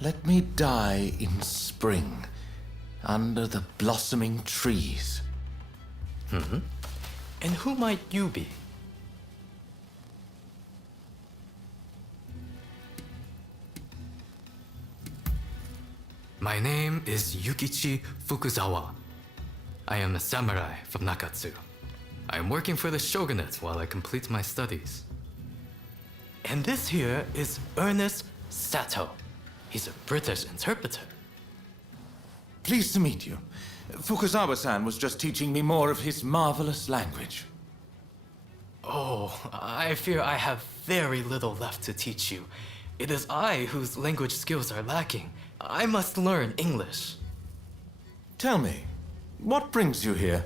Let me die in spring, under the blossoming trees. And who might you be? My name is Yukichi Fukuzawa. I am a samurai from Nakatsu. I am working for the shogunate while I complete my studies. And this here is Ernest Sato. He's a British interpreter. Pleased to meet you. Fukuzawa-san was just teaching me more of his marvelous language. Oh, I fear I have very little left to teach you. It is I whose language skills are lacking. I must learn English. Tell me, what brings you here?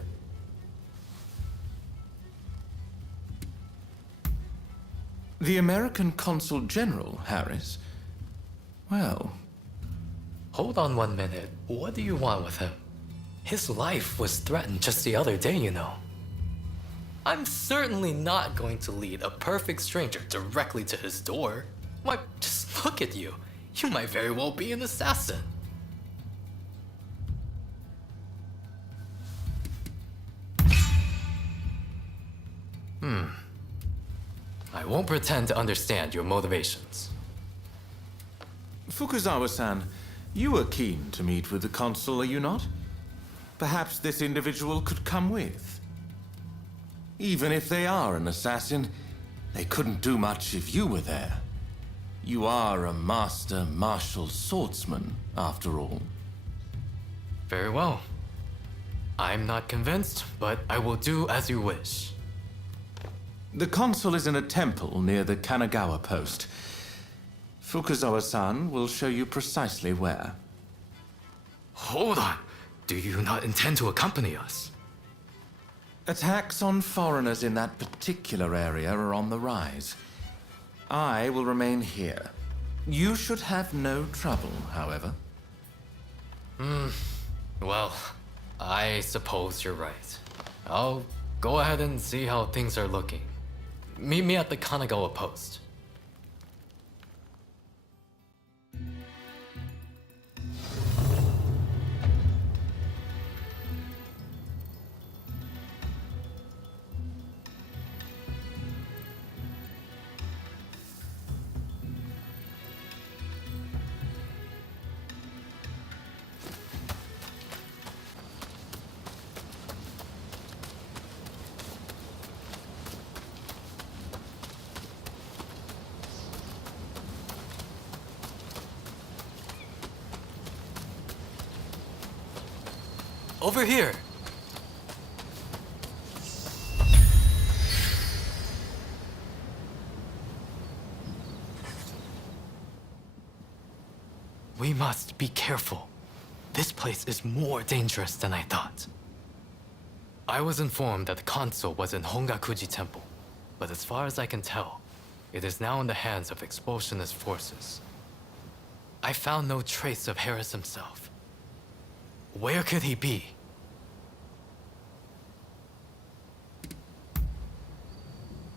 The American Consul General, Harris? Well... Hold on 1 minute. What do you want with him? His life was threatened just the other day, you know. I'm certainly not going to lead a perfect stranger directly to his door. Why, just look at you. You might very well be an assassin. I won't pretend to understand your motivations. Fukuzawa-san, you are keen to meet with the consul, are you not? Perhaps this individual could come with. Even if they are an assassin, they couldn't do much if you were there. You are a master martial swordsman, after all. Very well. I'm not convinced, but I will do as you wish. The consul is in a temple near the Kanagawa post. Fukuzawa-san will show you precisely where. Hold on. Do you not intend to accompany us? Attacks on foreigners in that particular area are on the rise. I will remain here. You should have no trouble, however. Well, I suppose you're right. I'll go ahead and see how things are looking. Meet me at the Kanagawa post. Over here! We must be careful. This place is more dangerous than I thought. I was informed that the consul was in Hongakuji Temple, but as far as I can tell, it is now in the hands of expulsionist forces. I found no trace of Harris himself. Where could he be?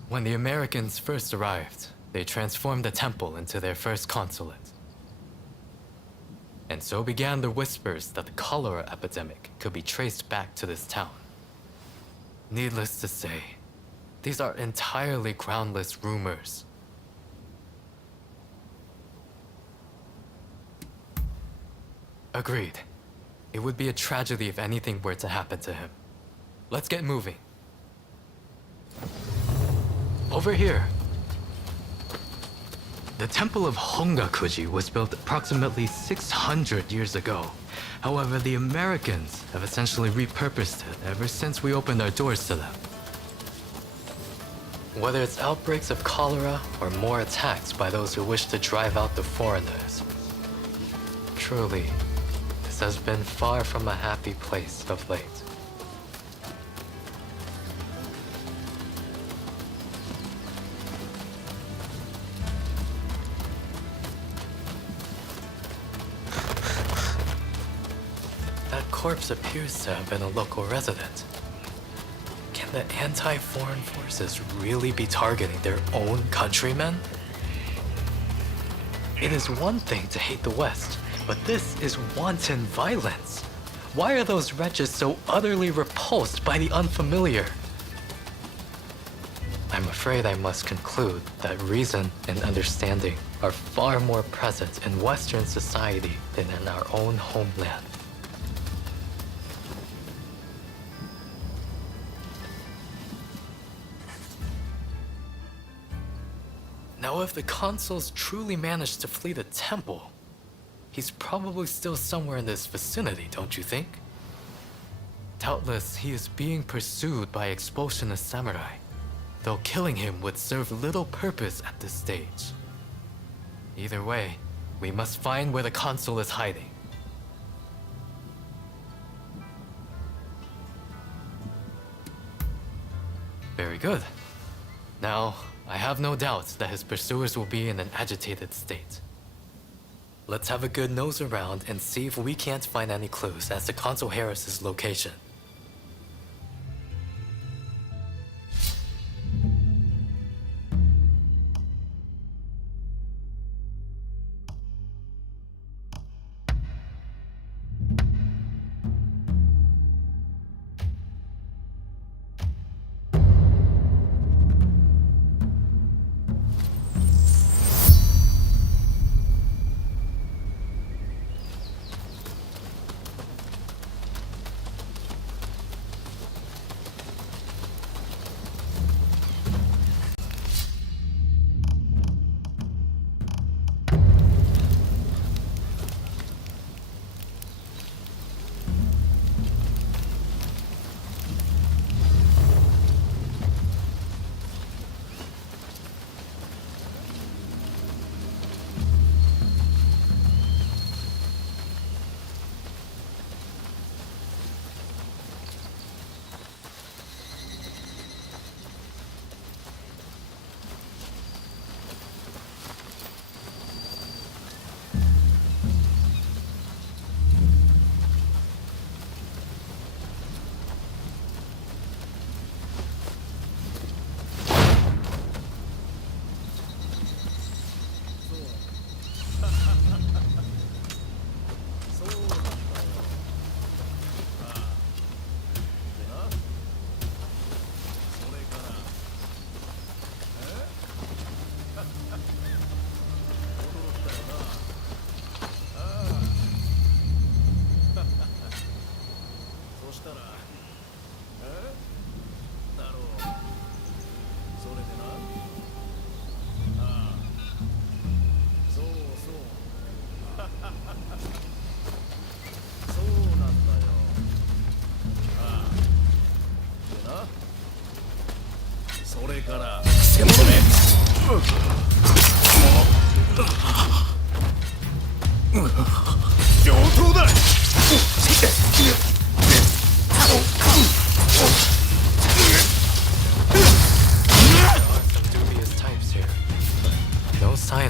When the Americans first arrived, they transformed the temple into their first consulate. And so began the whispers that the cholera epidemic could be traced back to this town. Needless to say, these are entirely groundless rumors. Agreed. It would be a tragedy if anything were to happen to him. Let's get moving. Over here. The Temple of Hongakuji was built approximately 600 years ago. However, the Americans have essentially repurposed it ever since we opened our doors to them. Whether it's outbreaks of cholera or more attacks by those who wish to drive out the foreigners. Truly, this has been far from a happy place of late. That corpse appears to have been a local resident. Can the anti-foreign forces really be targeting their own countrymen? It is one thing to hate the West, but this is wanton violence. Why are those wretches so utterly repulsed by the unfamiliar? I'm afraid I must conclude that reason and understanding are far more present in Western society than in our own homeland. Now, if the consuls truly managed to flee the temple, he's probably still somewhere in this vicinity, don't you think? Doubtless, he is being pursued by expulsionist samurai, though killing him would serve little purpose at this stage. Either way, we must find where the consul is hiding. Very good. Now, I have no doubt that his pursuers will be in an agitated state. Let's have a good nose around and see if we can't find any clues as to Consul Harris's location.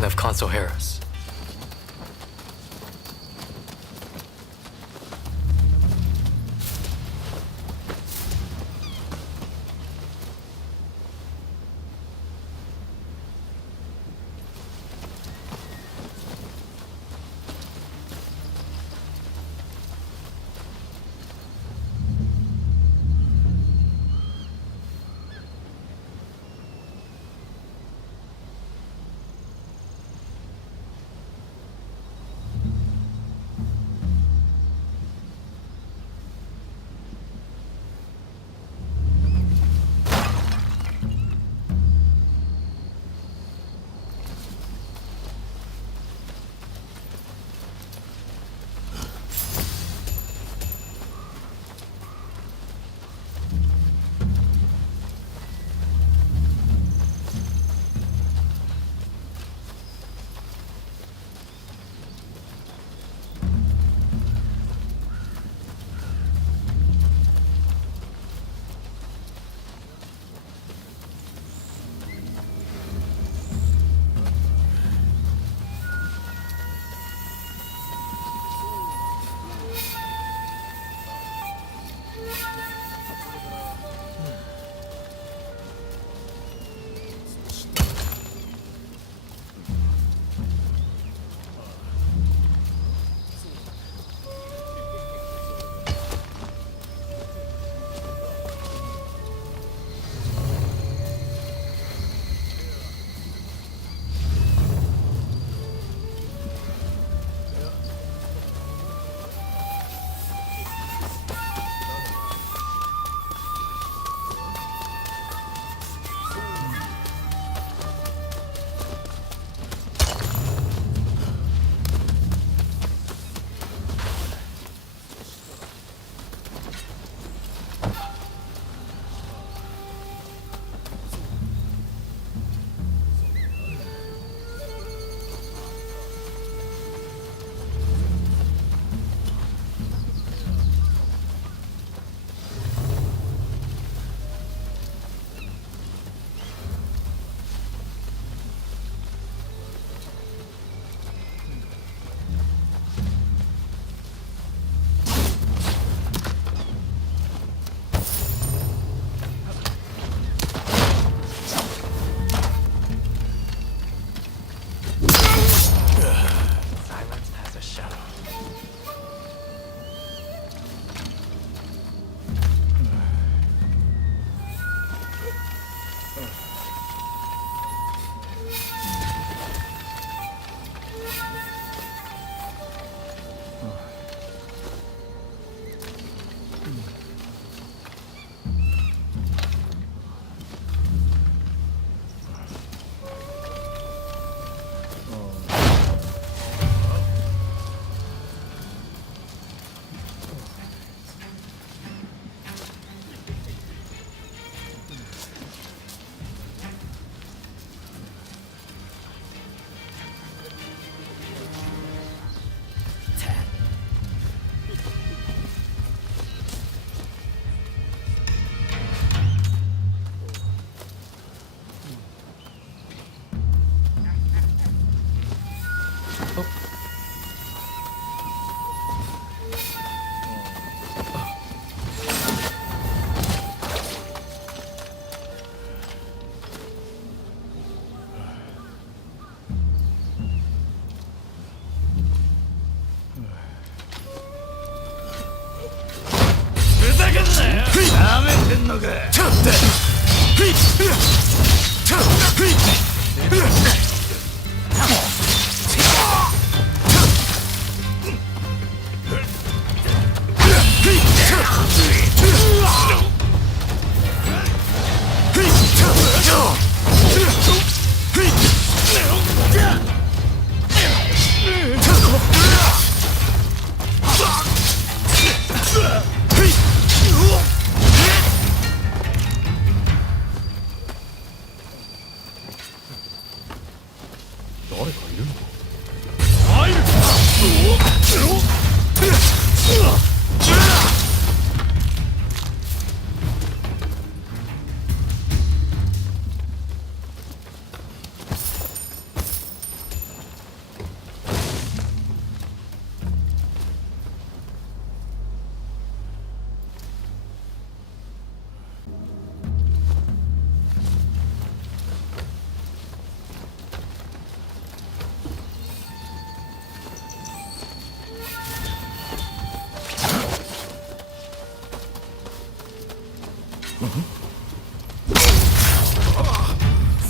Of Consul Harris.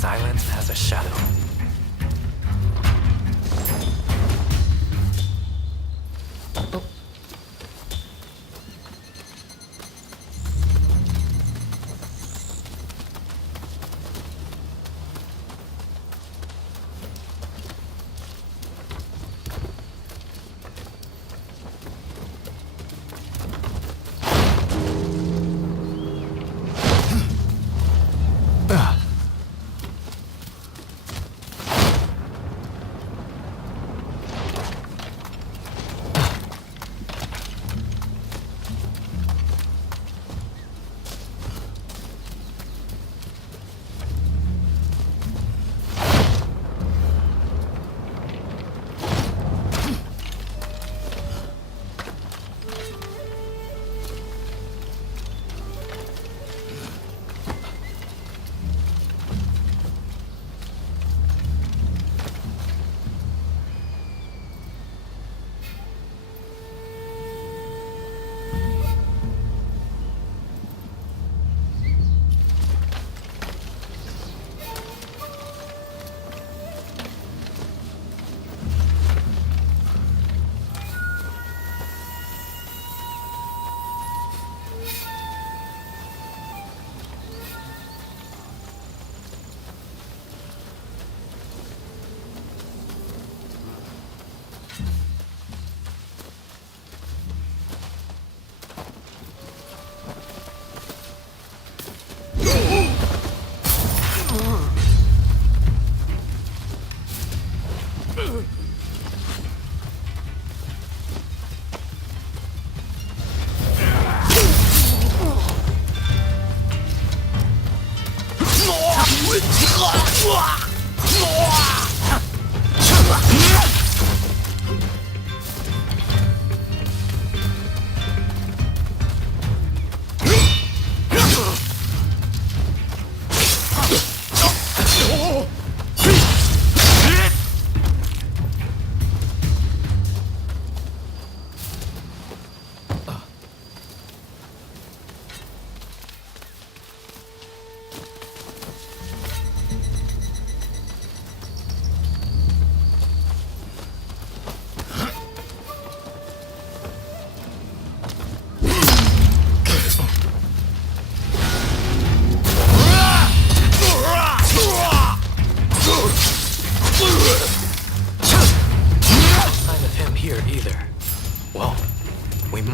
Silence has a shadow.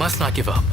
Must not give up.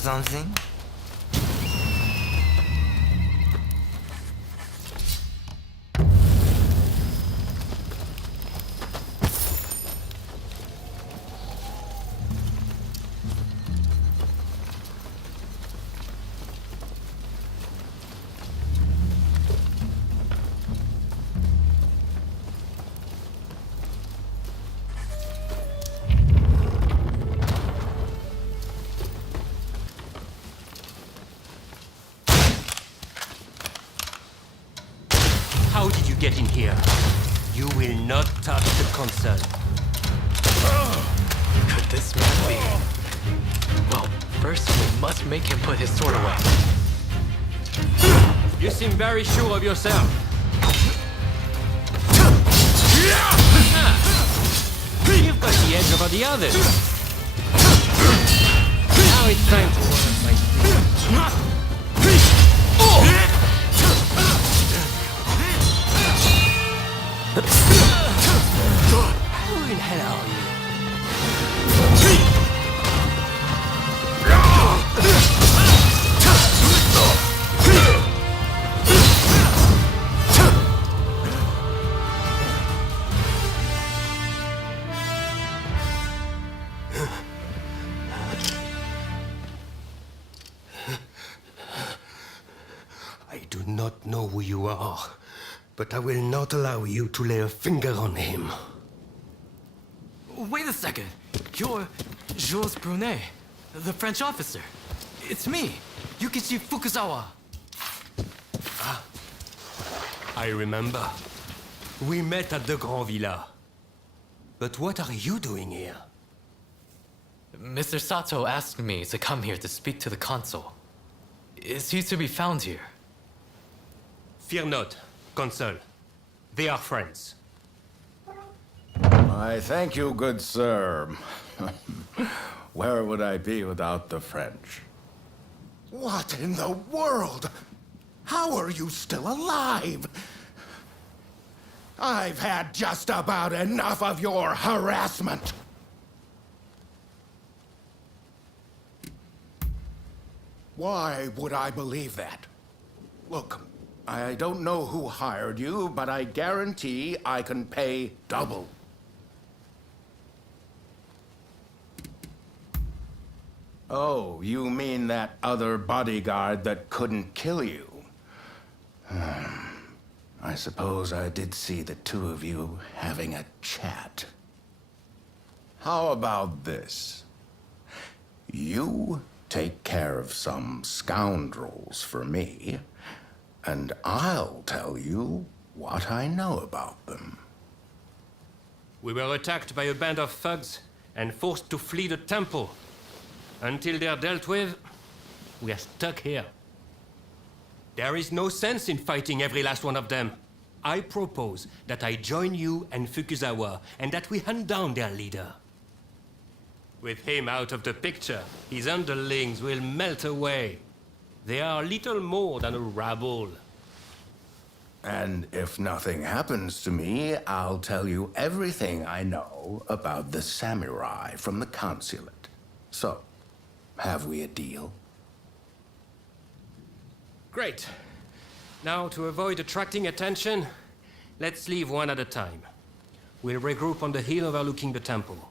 something? How did you get in here? You will not touch the console. Could this man be? Well, first we must make him put his sword away. You seem very sure of yourself. You've got the edge over the others. Now it's time to one of my things. Who in hell are you? I do not know who you are, but I will not allow you to lay a finger on him. Wait a second. You're Jules Brunet, the French officer. It's me, Yukichi Fukuzawa. I remember. We met at the Grand Villa. But what are you doing here? Mr. Sato asked me to come here to speak to the consul. Is he to be found here? Fear not, Consul. They are friends. I thank you, good sir. Where would I be without the French? What in the world? How are you still alive? I've had just about enough of your harassment. Why would I believe that? Look, I don't know who hired you, but I guarantee I can pay double. Oh, you mean that other bodyguard that couldn't kill you? I suppose I did see the two of you having a chat. How about this? You take care of some scoundrels for me, and I'll tell you what I know about them. We were attacked by a band of thugs and forced to flee the temple. Until they're dealt with, we are stuck here. There is no sense in fighting every last one of them. I propose that I join you and Fukuzawa, and that we hunt down their leader. With him out of the picture, his underlings will melt away. They are little more than a rabble. And if nothing happens to me, I'll tell you everything I know about the samurai from the consulate. So, have we a deal? Great. Now, to avoid attracting attention, let's leave one at a time. We'll regroup on the hill overlooking the temple.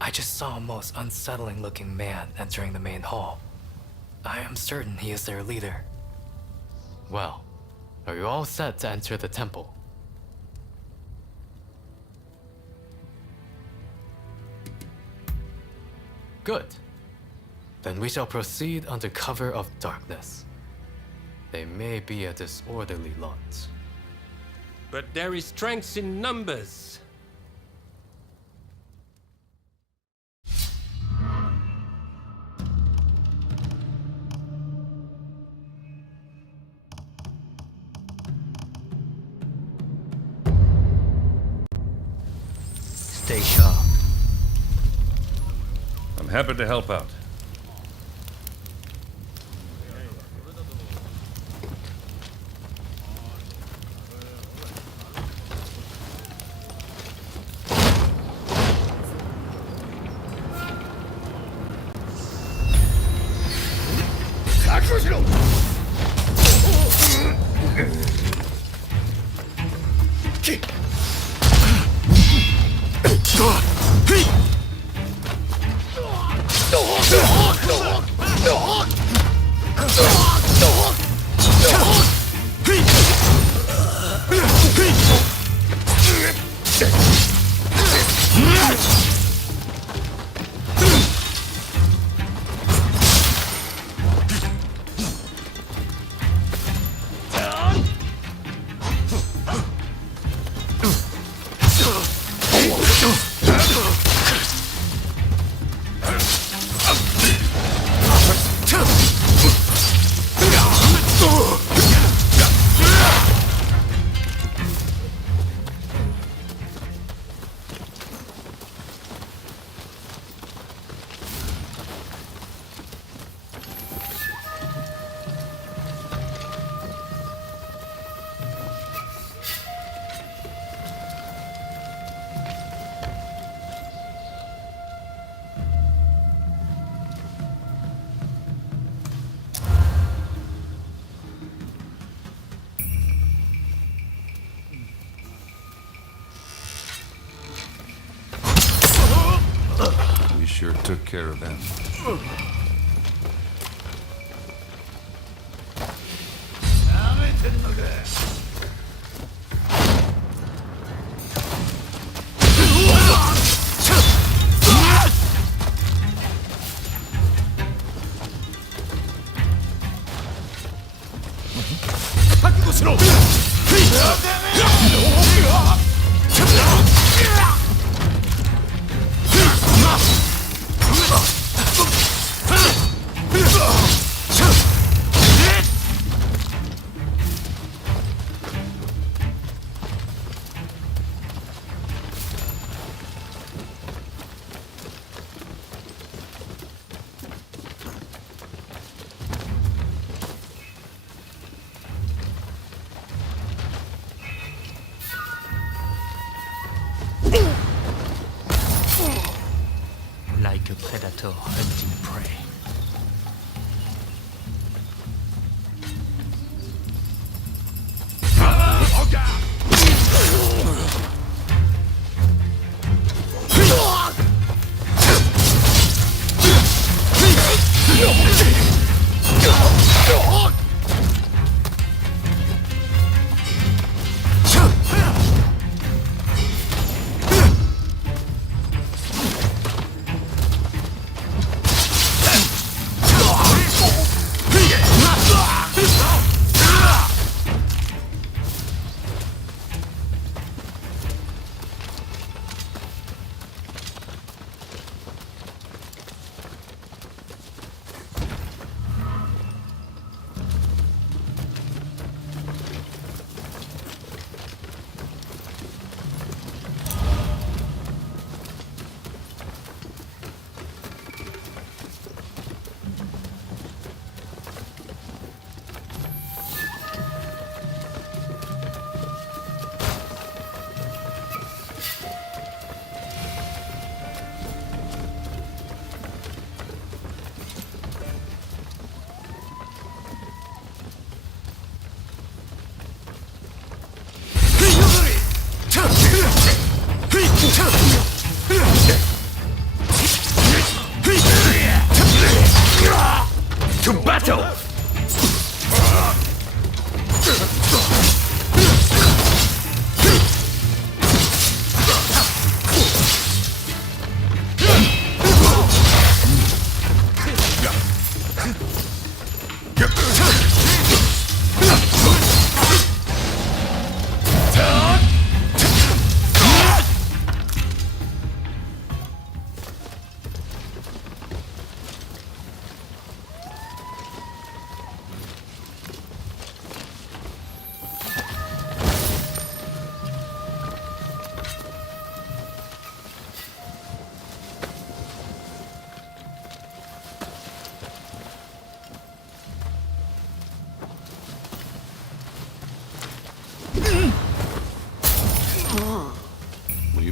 I just saw a most unsettling looking man entering the main hall. I am certain he is their leader. Well, are you all set to enter the temple? Good. Then we shall proceed under cover of darkness. They may be a disorderly lot. But there is strength in numbers. Stay sharp. I'm happy to help out. We sure took care of them. Like a predator hunting prey.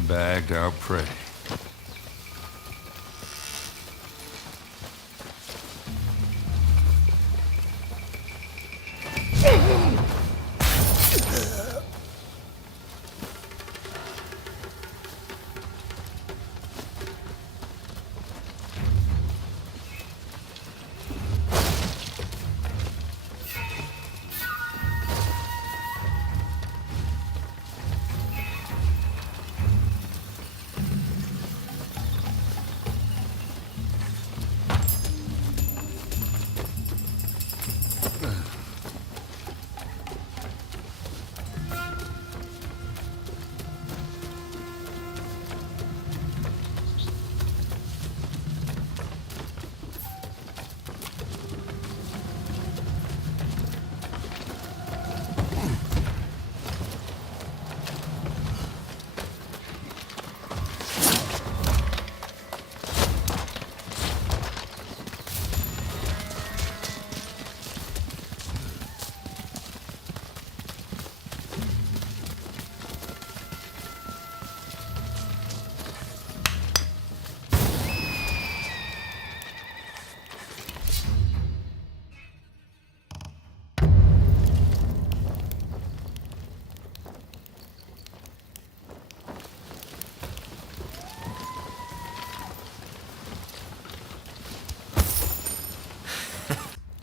bagged our prey.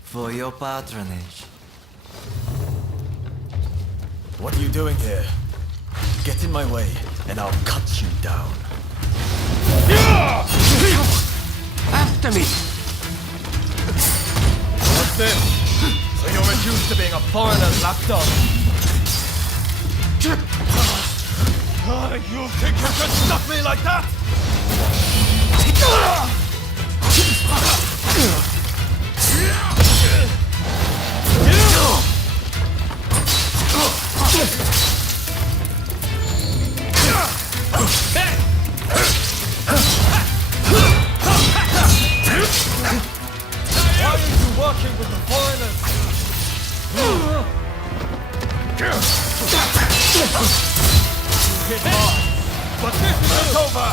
For your patronage. What are you doing here? Get in my way, and I'll cut you down. After me! What's this? So you're reduced to being a foreigner's lapdog? You think you can stop me like that? Why are you working with the foreigners? You hit hard, but this isn't over!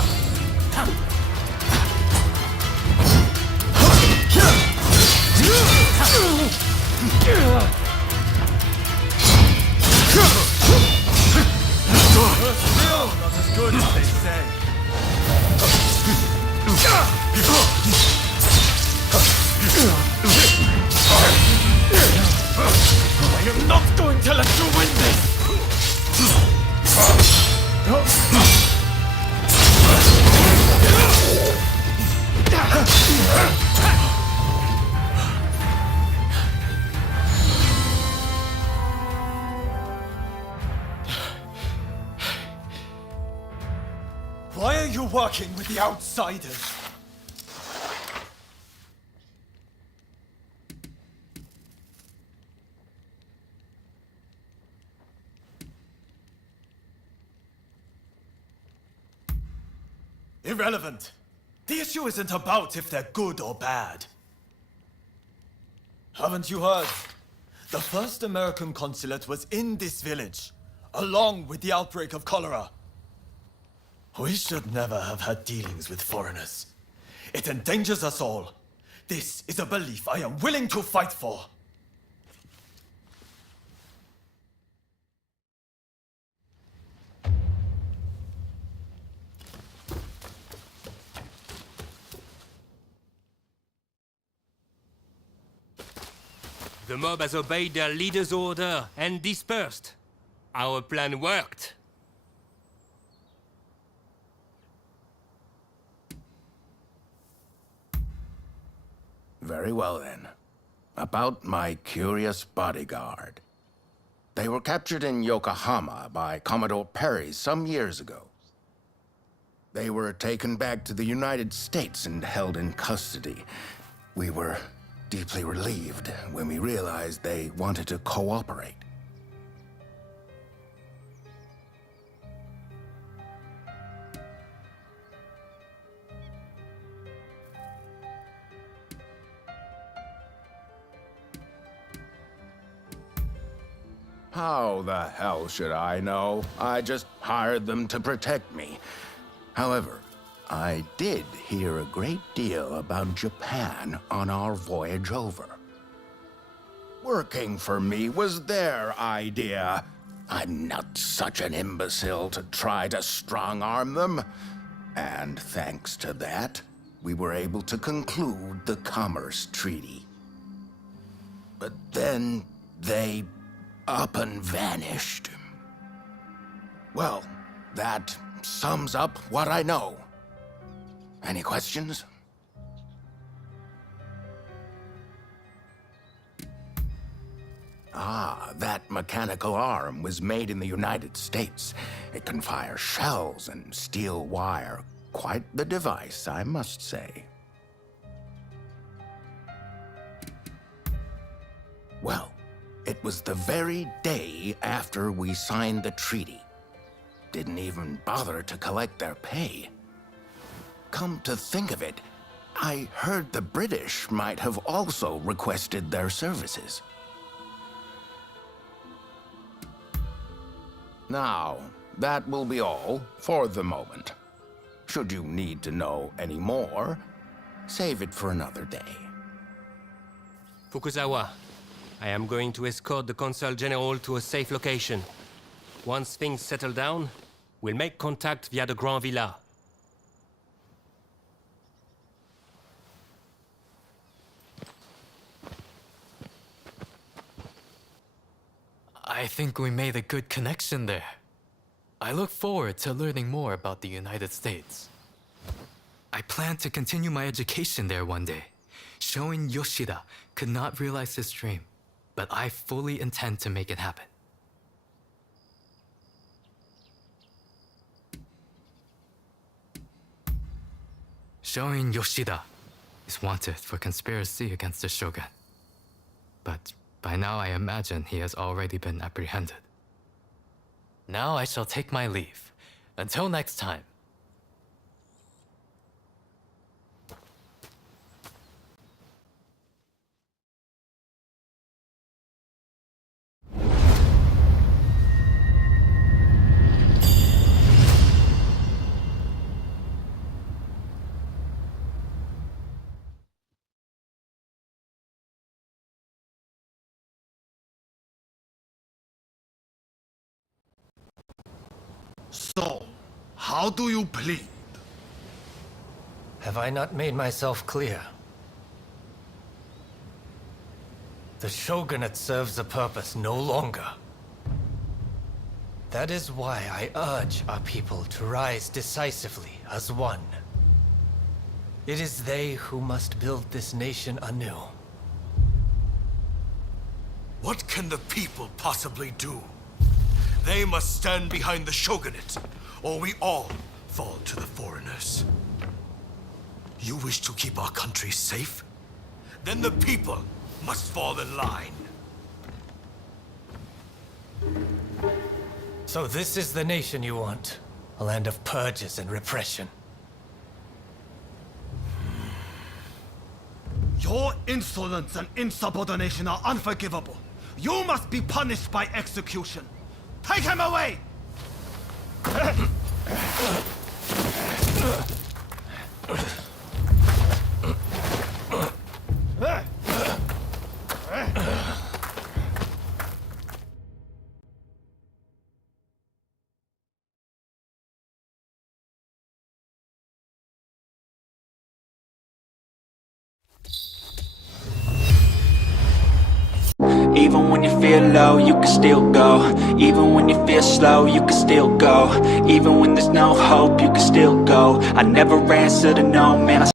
You're still not as good as they say. I am not going to let you win this! Why are you working with the outsiders? Irrelevant. The issue isn't about if they're good or bad. Haven't you heard? The first American consulate was in this village, along with the outbreak of cholera. We should never have had dealings with foreigners. It endangers us all. This is a belief I am willing to fight for. The mob has obeyed their leader's order and dispersed. Our plan worked. Very well then. About my curious bodyguard. They were captured in Yokohama by Commodore Perry some years ago. They were taken back to the United States and held in custody. We were deeply relieved when we realized they wanted to cooperate. How the hell should I know? I just hired them to protect me. However, I did hear a great deal about Japan on our voyage over. Working for me was their idea. I'm not such an imbecile to try to strong-arm them. And thanks to that, we were able to conclude the Commerce Treaty. But then they up and vanished. Well, that sums up what I know. Any questions? Ah, that mechanical arm was made in the United States. It can fire shells and steel wire. Quite the device, I must say. Well, it was the very day after we signed the treaty. Didn't even bother to collect their pay. Come to think of it, I heard the British might have also requested their services. Now, that will be all for the moment. Should you need to know any more, save it for another day. Fukuzawa, I am going to escort the Consul General to a safe location. Once things settle down, we'll make contact via the Grand Villa. I think we made a good connection there. I look forward to learning more about the United States. I plan to continue my education there one day. Showing Yoshida could not realize his dream, but I fully intend to make it happen. Showing Yoshida is wanted for conspiracy against the shogun. But by now I imagine he has already been apprehended. Now I shall take my leave. Until next time. So, how do you plead? Have I not made myself clear? The shogunate serves a purpose no longer. That is why I urge our people to rise decisively as one. It is they who must build this nation anew. What can the people possibly do? They must stand behind the shogunate, or we all fall to the foreigners. You wish to keep our country safe? Then the people must fall in line. So this is the nation you want? A land of purges and repression. Your insolence and insubordination are unforgivable. You must be punished by execution. Take him away! Even when you feel low, you can still go. Even when you feel slow, you can still go. Even when there's no hope, you can still go. I never answer to no, man,